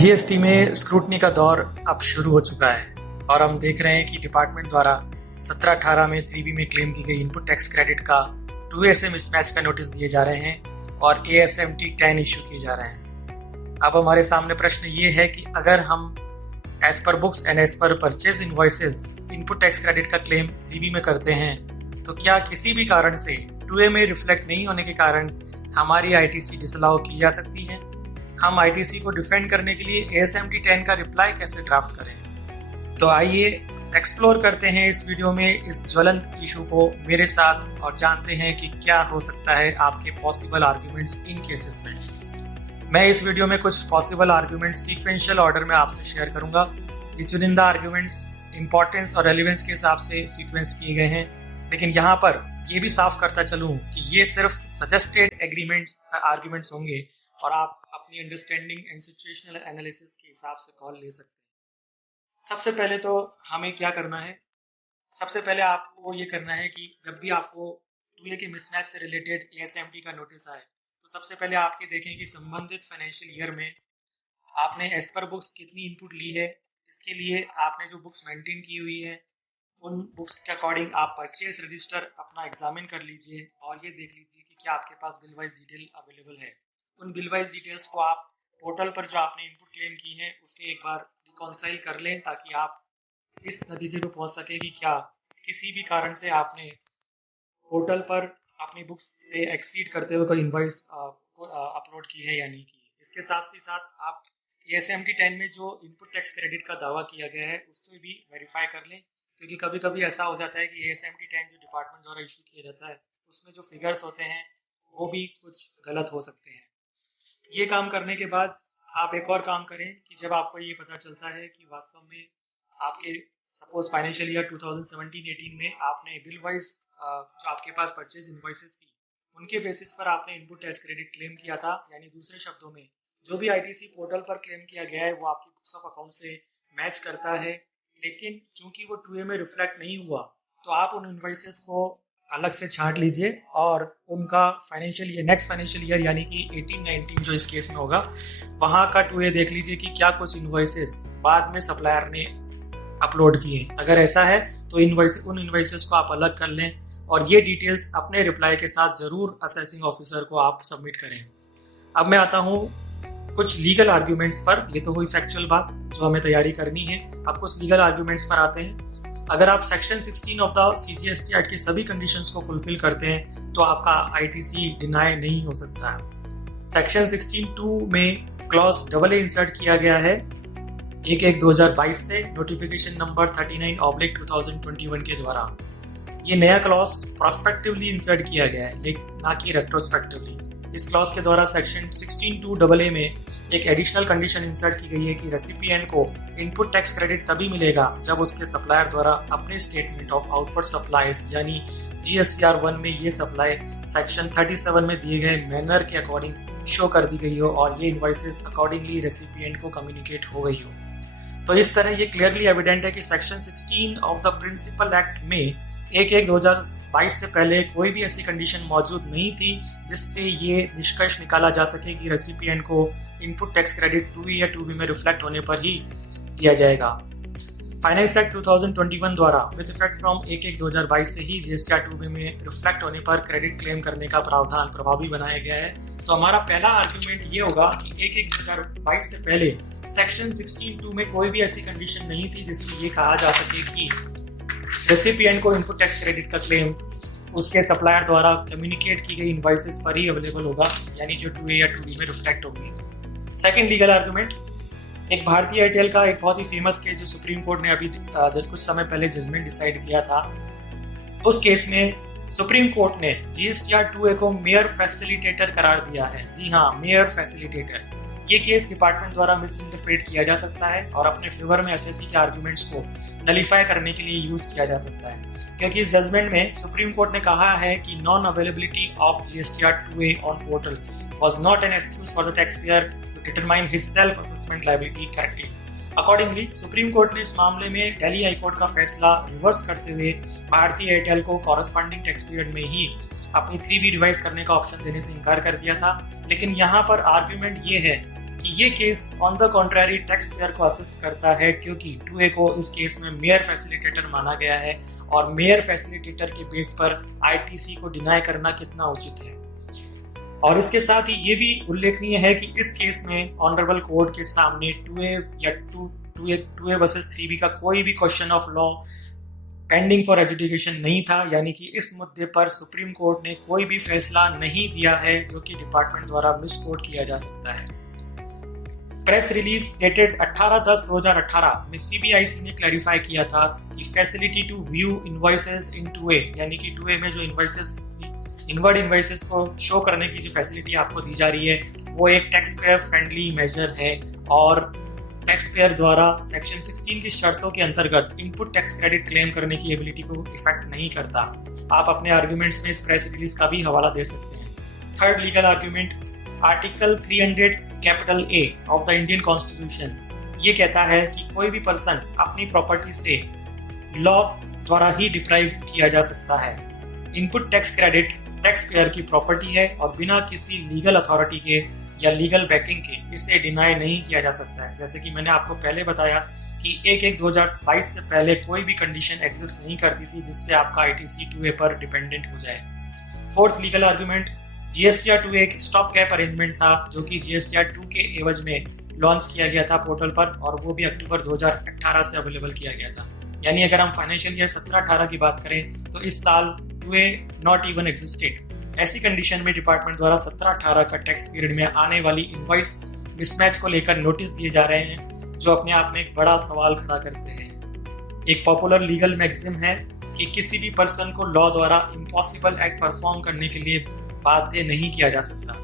GST में scrutiny का दौर अब शुरू हो चुका है और हम देख रहे हैं कि डिपार्टमेंट द्वारा 17-18 में 3B में क्लेम की गई इनपुट टैक्स क्रेडिट का 2ASA मिसमैच का नोटिस दिए जा रहे हैं और ASMT 10 इशू किए जा रहे हैं। अब हमारे सामने प्रश्न ये है कि अगर हम as per books and as per purchase invoices input tax credit का क्लेम 3B में करते हैं तो क्या किसी भी कारण से 2A में रिफ्लेक्ट नहीं होने के कारण हमारी ITC डिसअलाउ की जा सकती है। हम ITC को डिफेंड करने के लिए ASMT 10 का रिप्लाई कैसे ड्राफ्ट करें, तो आइए एक्सप्लोर करते हैं इस वीडियो में इस ज्वलंत इशू को मेरे साथ और जानते हैं कि क्या हो सकता है आपके पॉसिबल आर्ग्यूमेंट्स इन केसेस में। मैं इस वीडियो में कुछ पॉसिबल आर्ग्यूमेंट्स सीक्वेंशियल ऑर्डर में आपसे शेयर करूंगा। ये चुनिंदा आर्ग्यूमेंट्स इंपॉर्टेंस और रेलिवेंस के हिसाब से सीक्वेंस किए गए हैं, लेकिन यहाँ पर ये भी साफ करता चलूँ कि ये सिर्फ सजेस्टेड आर्ग्यूमेंट्स होंगे और आप अपनी अंडरस्टैंडिंग एंड सिचुएशनल एनालिसिस के हिसाब से कॉल ले सकते हैं। सबसे पहले तो हमें क्या करना है, सबसे पहले आपको ये करना है कि जब भी आपको 2A के मिसमैच से रिलेटेड ASMT का नोटिस आए तो सबसे पहले आपके देखें कि संबंधित फाइनेंशियल ईयर में आपने एज पर बुक्स कितनी इनपुट ली है। इसके लिए आपने जो बुक्स मेंटेन की हुई है उन बुक्स के अकॉर्डिंग आप परचेज रजिस्टर अपना एग्जामिन कर लीजिए और ये देख लीजिए कि क्या आपके पास बिल वाइज डिटेल अवेलेबल है। उन बिल वाइज डिटेल्स को आप पोर्टल पर जो आपने इनपुट क्लेम की है उससे एक बार रिकॉन्साइल कर लें ताकि आप इस नतीजे को पहुंच सके कि क्या किसी भी कारण से आपने पोर्टल पर अपनी बुक्स से एक्सीड करते हुए कोई इनवॉइस अपलोड की है या नहीं की है। इसके साथ ही साथ आप ASMT 10 में जो इनपुट टैक्स क्रेडिट का दावा किया गया है उससे भी वेरीफाई कर लें, क्योंकि कभी कभी ऐसा हो जाता है कि ASMT 10 जो डिपार्टमेंट द्वारा इशू किया जाता है उसमें जो फिगर्स होते हैं वो भी कुछ गलत हो सकते हैं। ये काम करने के बाद आप एक और काम करें कि जब आपको ये पता चलता है कि वास्तव में आपके सपोज फाइनेंशियल ईयर 2017-18 में आपने बिल वाइज जो आपके पास परचेज इनवॉइसेस थी उनके बेसिस पर आपने इनपुट टैक्स क्रेडिट क्लेम किया था, यानी दूसरे शब्दों में जो भी ITC पोर्टल पर क्लेम किया गया है वो आपकी बुक्स ऑफ अकाउंट से मैच करता है, लेकिन चूंकि वो 2A में रिफ्लेक्ट नहीं हुआ तो आप उन इनवॉइसेस को अलग से छांट लीजिए और उनका financial year next financial year यानी कि 18-19 जो इस केस में होगा वहाँ का 2A देख लीजिए कि क्या कुछ इनवॉइसेस बाद में सप्लायर ने अपलोड किए। अगर ऐसा है तो उन इनवॉइसेस को आप अलग कर लें और ये डिटेल्स अपने रिप्लाई के साथ जरूर असेसिंग ऑफिसर को आप सबमिट करें। अब मैं आता हूँ कुछ लीगल आर्ग्यूमेंट्स पर। ये तो हुई फैक्चुअल बात जो हमें तैयारी करनी है। अब कुछ लीगल आर्ग्यूमेंट्स पर आते हैं। अगर आप section 16 of the CGST act की सभी कंडीशंस को फुलफिल करते हैं तो आपका ITC डिनाई नहीं हो सकता है। सेक्शन 16(2) में क्लॉज AA इंसर्ट किया गया है 1/1/2022 से नोटिफिकेशन नंबर 39/2021 के द्वारा। ये नया क्लॉज प्रोस्पेक्टिवली इंसर्ट किया गया है लेकिन ना कि रेट्रोस्पेक्टिवली। इस क्लॉज के द्वारा सेक्शन 16(2) में एक एडिशनल कंडीशन इंसर्ट की गई है कि रेसिपिएंट को इनपुट टैक्स क्रेडिट तभी मिलेगा जब उसके सप्लायर द्वारा अपने स्टेटमेंट ऑफ आउटपुट सप्लाईज यानी GSTR 1 में ये सप्लाई सेक्शन 37 में दिए गए मैनर के अकॉर्डिंग शो कर दी गई हो और ये इनवॉइसेस अकॉर्डिंगली रेसिपिएंट को कम्युनिकेट हो गई हो। तो इस तरह ये क्लियरली एविडेंट है कि section 16 of the principal act में 1/1/2022 से पहले कोई भी ऐसी कंडीशन मौजूद नहीं थी जिससे ये निष्कर्ष निकाला जा सके कि रेसिपिएंट को इनपुट टैक्स क्रेडिट 2A या 2B में रिफ्लेक्ट होने पर ही दिया जाएगा। फाइनेंस एक्ट 2021 द्वारा विद इफेक्ट फ्रॉम 1/1/2022 से ही GSTR 2B में रिफ्लेक्ट होने पर क्रेडिट क्लेम करने का प्रावधान प्रभावी बनाया गया है। तो हमारा पहला आर्ग्यूमेंट ये होगा कि 1/1/2022 से पहले सेक्शन 16(2) में कोई भी ऐसी कंडीशन नहीं थी जिससे ये कहा जा सके कि रेसिपिएंट को इनपुट टैक्स क्रेडिट का क्लेम उसके सप्लायर द्वारा कम्युनिकेट की गई इनवॉइसेस पर ही अवेलेबल होगा, यानी जो 2A या 2B में रिफ्लेक्ट होगी। सेकंड लीगल आर्गुमेंट, एक भारतीय एयरटेल का एक बहुत ही फेमस केस जो सुप्रीम कोर्ट ने अभी कुछ समय पहले जजमेंट डिसाइड किया था। उस केस में सुप्रीम कोर्ट ने GSTR 2A को मेयर फैसिलिटेटर करार दिया है। जी हाँ, मेयर फैसिलिटेटर। ये केस डिपार्टमेंट द्वारा मिस इंटरप्रेट किया जा सकता है और अपने फेवर में SSC के आर्ग्यूमेंट्स को नलीफाई करने के लिए यूज किया जा सकता है, क्योंकि इस जजमेंट में सुप्रीम कोर्ट ने कहा है कि non availability of GSTR 2A on portal was not an excuse for the tax payer to determine his self assessment liability correctly. Accordingly supreme court ने इस मामले में दिल्ली हाई कोर्ट का फैसला रिवर्स करते हुए भारतीय एयरटेल को कॉरेस्पॉन्डिंग टैक्स पीरियड में ही अपनी 3B रिवाइज करने का ऑप्शन देने से इनकार कर दिया था। लेकिन यहाँ पर आर्ग्यूमेंट ये है कि ये case on the contrary tax payer को असिस्ट करता है, क्योंकि 2A को इस केस में मेयर फैसिलिटेटर माना गया है और मेयर फैसिलिटेटर के बेस पर ITC को डिनाई करना कितना उचित है। और इसके साथ ही ये भी उल्लेखनीय है कि इस केस में ऑनरेबल कोर्ट के सामने 2A वर्सेस 3B का कोई भी question of law pending for adjudication नहीं था, यानी कि इस मुद्दे पर सुप्रीम कोर्ट ने कोई भी फैसला नहीं दिया है जो कि डिपार्टमेंट द्वारा मिसकोट किया जा सकता है। प्रेस रिलीज डेटेड 18/10/2018 में CBIC ने क्लैरिफाई किया था कि facility to view invoices in 2A, यानी कि 2A में जो इनवर्ड इनवॉइसेस को शो करने की जो फैसिलिटी आपको दी जा रही है वो एक टैक्स पेयर फ्रेंडली मेजर है और टैक्स पेयर द्वारा सेक्शन 16 की शर्तों के अंतर्गत इनपुट टैक्स क्रेडिट क्लेम करने की एबिलिटी को इफेक्ट नहीं करता। आप अपने आर्ग्यूमेंट्स में इस प्रेस रिलीज का भी हवाला दे सकते हैं। Third legal argument, article 300 capital A of the Indian constitution ये कहता है कि कोई भी पर्सन अपनी प्रॉपर्टी से लॉ द्वारा ही डिप्राइव किया जा सकता है। Input tax credit tax payer की प्रॉपर्टी है और बिना किसी लीगल अथॉरिटी के या लीगल बैकिंग के इसे डिनाई नहीं किया जा सकता है। जैसे कि मैंने आपको पहले बताया कि 1/1/2022 से पहले कोई भी कंडीशन एग्जिस्ट नहीं करती थी जिससे आपका ITC 2A पर डिपेंडेंट हो जाए। फोर्थ लीगल आर्गुमेंट, GSTR 2 एक स्टॉप कैप अरेंजमेंट था जो कि GSTR 2 के एवज में लॉन्च किया गया था पोर्टल पर और वो भी अक्टूबर 2018 से अवेलेबल किया गया था। यानी अगर हम फाइनेंशियल ईयर 17-18 की बात करें तो इस साल 2A नॉट इवन एग्जिस्टेड। ऐसी कंडीशन में डिपार्टमेंट द्वारा 17-18 का टैक्स पीरियड में आने वाली इनवॉइस मिसमैच को लेकर नोटिस दिए जा रहे हैं जो अपने आप में एक बड़ा सवाल खड़ा करते हैं। एक पॉपुलर लीगल मैक्सिम है कि किसी भी पर्सन को लॉ द्वारा इम्पॉसिबल एक्ट परफॉर्म करने के लिए बाध्य नहीं किया जा सकता,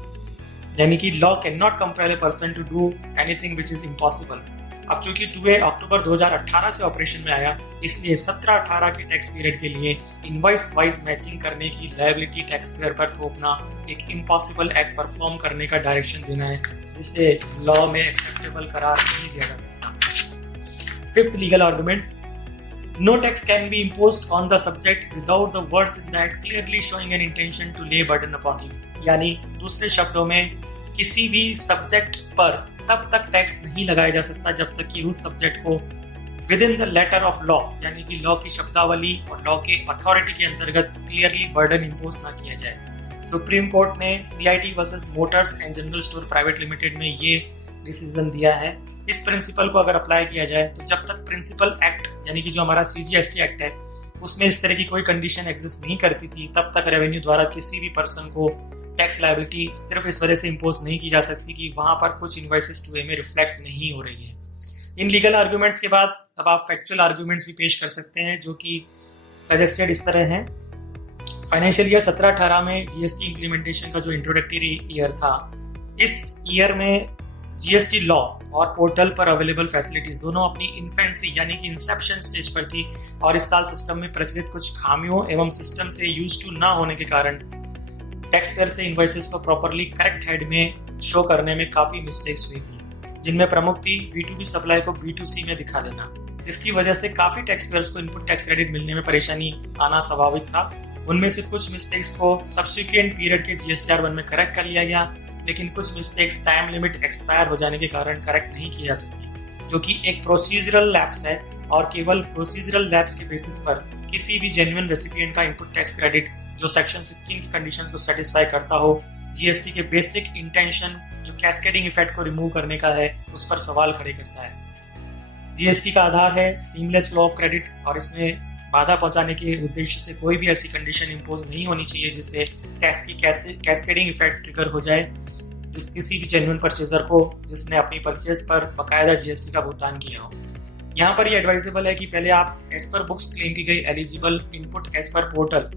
यानी कि law can not compel a person to do anything which is impossible. अब चूंकि 2A अक्टूबर 2018 से ऑपरेशन में आया, इसलिए 17-18 के टैक्स पीरियड के लिए इनवॉइस वाइज मैचिंग करने की लायबिलिटी टैक्स पेयर पर थोपना एक इम्पॉसिबल एक्ट परफॉर्म करने का डायरेक्शन देना है जिसे लॉ में एक्सेप्टेबल करार नहीं दिया जा सकता। Fifth legal argument, no tax can be imposed on the subject without the words in the act clearly showing an intention to lay burden upon him। यानी दूसरे शब्दों में किसी भी सब्जेक्ट पर तब तक टैक्स नहीं लगाया जा सकता जब तक कि उस सब्जेक्ट को within the letter of law, यानी कि लॉ की शब्दावली और लॉ के अथॉरिटी के अंतर्गत क्लियरली बर्डन इम्पोज ना किया जाए। सुप्रीम कोर्ट ने CIT versus Motors and general store private limited में ये डिसीजन दिया है। इस प्रिंसिपल को अगर अप्लाई किया जाए तो जब तक प्रिंसिपल एक्ट यानी कि जो हमारा CGST एक्ट है उसमें इस तरह की कोई कंडीशन एग्जिस्ट नहीं करती थी, तब तक रेवेन्यू द्वारा किसी भी पर्सन को टैक्स लायबिलिटी सिर्फ इस वजह से इम्पोज नहीं की जा सकती कि वहां पर कुछ इनवॉइसेस 2A में रिफ्लेक्ट नहीं हो रही है। इन लीगल आर्ग्यूमेंट्स के बाद अब आप फैक्चुअल आर्ग्यूमेंट्स भी पेश कर सकते हैं जो कि सजेस्टेड इस तरह हैं। फाइनेंशियल ईयर 17-18 में GST इम्प्लीमेंटेशन का जो इंट्रोडक्टरी ईयर था, इस ईयर में GST लॉ और पोर्टल पर अवेलेबल फैसिलिटीज दोनों अपनी इन्फेंसी यानी कि इंसेप्शन स्टेज पर थी और इस साल सिस्टम में प्रचलित कुछ खामियों एवं सिस्टम से यूज टू ना होने के कारण टैक्स पेयर से इनवॉइसेस को प्रॉपरली करेक्ट हेड में शो करने में काफी मिस्टेक्स हुई थी, जिनमें प्रमुख थी B2B सप्लाई को B2C में दिखा देना, जिसकी वजह से काफी टैक्स पेयर्स को इनपुट टैक्स क्रेडिट मिलने में परेशानी आना स्वाभाविक था। उनमें से कुछ मिस्टेक्स को सब्सिक्वेंट पीरियड के GSTR 1 में करेक्ट कर लिया गया, लेकिन कुछ मिस्टेक्स टाइम लिमिट एक्सपायर हो जाने के कारण करेक्ट नहीं की जा सकी, जो कि एक प्रोसीजरल लैप्स है और केवल प्रोसीजरल लैप्स के बेसिस पर किसी भी जेन्युइन रेसिपिएंट का इनपुट टैक्स क्रेडिट जो सेक्शन 16 की कंडीशंस को सेटिस्फाई करता हो, GST के बेसिक इंटेंशन जो कैस्केडिंग इफेक्ट को रिमूव करने का है उस पर सवाल खड़े करता है। GST का आधार है सीमलेस फ्लो ऑफ क्रेडिट और इसमें बाधा पहुंचाने के उद्देश्य से कोई भी ऐसी कंडीशन इम्पोज नहीं होनी चाहिए जिससे टैक्स की कैस्केडिंग इफेक्ट ट्रिगर हो जाए जिस किसी भी जेन्युइन परचेजर को जिसने अपनी परचेज पर बकायदा GST का भुगतान किया हो। यहाँ पर यह एडवाइजेबल है कि पहले आप एज पर बुक्स क्लेम की गई eligible input as per portal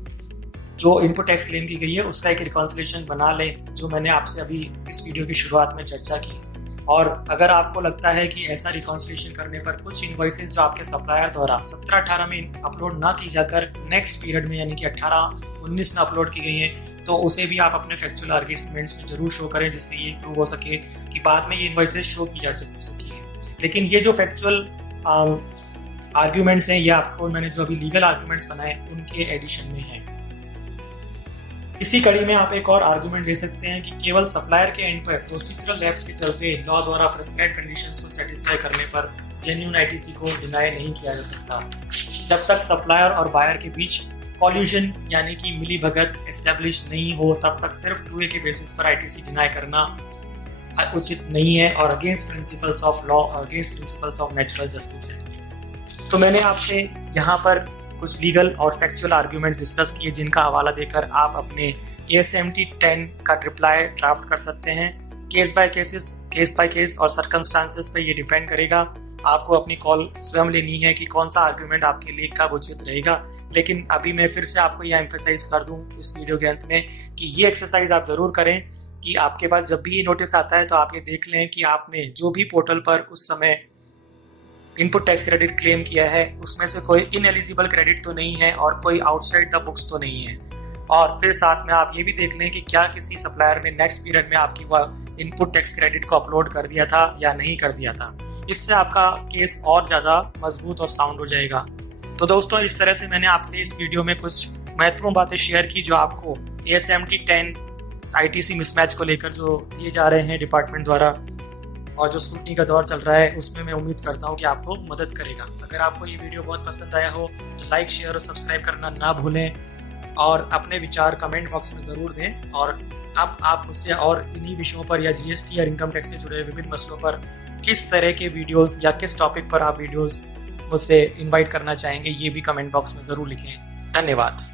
जो इनपुट टैक्स क्लेम की गई है उसका एक रिकॉन्सिलेशन बना लें, जो मैंने आपसे अभी इस वीडियो की शुरुआत में चर्चा की। और अगर आपको लगता है कि ऐसा रिकॉन्सिलेशन करने पर कुछ इनवॉइसेस जो आपके सप्लायर द्वारा 17-18 में अपलोड ना की जाकर नेक्स्ट पीरियड में यानी कि 18-19 में अपलोड की गई है, तो उसे भी आप अपने फैक्चुअल आर्ग्यूमेंट्स में जरूर शो करें जिससे ये प्रूव हो सके कि बाद में ये इनवॉइसेस शो की जा सकी है। लेकिन ये जो फैक्चुअल आर्ग्यूमेंट्स हैं ये आपको मैंने जो अभी लीगल आर्ग्यूमेंट्स बनाए उनके एडिशन में है। इसी कड़ी में आप एक और आर्गुमेंट दे सकते हैं कि केवल सप्लायर के एंड पर प्रोसीजरल लैप्स के चलते लॉ द्वारा प्रेस्क्राइब्ड कंडीशंस को सेटिस्फाई करने पर जेन्युइन आईटीसी को डिनाई नहीं किया जा सकता जब तक सप्लायर और बायर के बीच कॉल्यूजन यानी कि मिली भगत एस्टेब्लिश नहीं हो। तब तक सिर्फ 2A के बेसिस पर आईटीसी डिनाई करना उचित नहीं है और अगेंस्ट प्रिंसिपल्स ऑफ लॉ और against principles of natural justice है। तो मैंने आपसे यहाँ पर कुछ लीगल और फैक्चुअल आर्ग्यूमेंट्स डिस्कस किए जिनका हवाला देकर आप अपने ASMT 10 का रिप्लाई ड्राफ्ट कर सकते हैं। केस बाय केस और सर्कमस्टांसेस पे ये डिपेंड करेगा। आपको अपनी कॉल स्वयं लेनी है कि कौन सा आर्ग्यूमेंट आपके लिए कब उचित रहेगा। लेकिन अभी मैं फिर से आपको यह एम्फेसाइज कर दूं इस वीडियो के अंत में कि ये एक्सरसाइज आप जरूर करें कि आपके पास जब भी नोटिस आता है तो आप ये देख लें कि आपने जो भी पोर्टल पर उस समय इनपुट टैक्स क्रेडिट क्लेम किया है उसमें से कोई इनएलिजिबल क्रेडिट तो नहीं है और कोई आउटसाइड द बुक्स तो नहीं है। और फिर साथ में आप ये भी देख लें कि क्या किसी सप्लायर ने नेक्स्ट पीरियड में आपकी वह इनपुट टैक्स क्रेडिट को अपलोड कर दिया था या नहीं कर दिया था। इससे आपका केस और ज़्यादा मजबूत और साउंड हो जाएगा। तो दोस्तों, इस तरह से मैंने आपसे इस वीडियो में कुछ महत्वपूर्ण बातें शेयर की जो आपको ASMT 10 ITC मिसमैच को लेकर जो दिए जा रहे हैं डिपार्टमेंट द्वारा और जो स्क्रूटनी का दौर चल रहा है उसमें मैं उम्मीद करता हूं कि आपको मदद करेगा। अगर आपको ये वीडियो बहुत पसंद आया हो तो लाइक, शेयर और सब्सक्राइब करना ना भूलें और अपने विचार कमेंट बॉक्स में ज़रूर दें। और अब आप मुझसे और इन्हीं विषयों पर या GST या इनकम टैक्स से जुड़े विभिन्न मसलों पर किस तरह के वीडियोस या किस टॉपिक पर आप वीडियोस मुझसे इनवाइट करना चाहेंगे ये भी कमेंट बॉक्स में ज़रूर लिखें। धन्यवाद।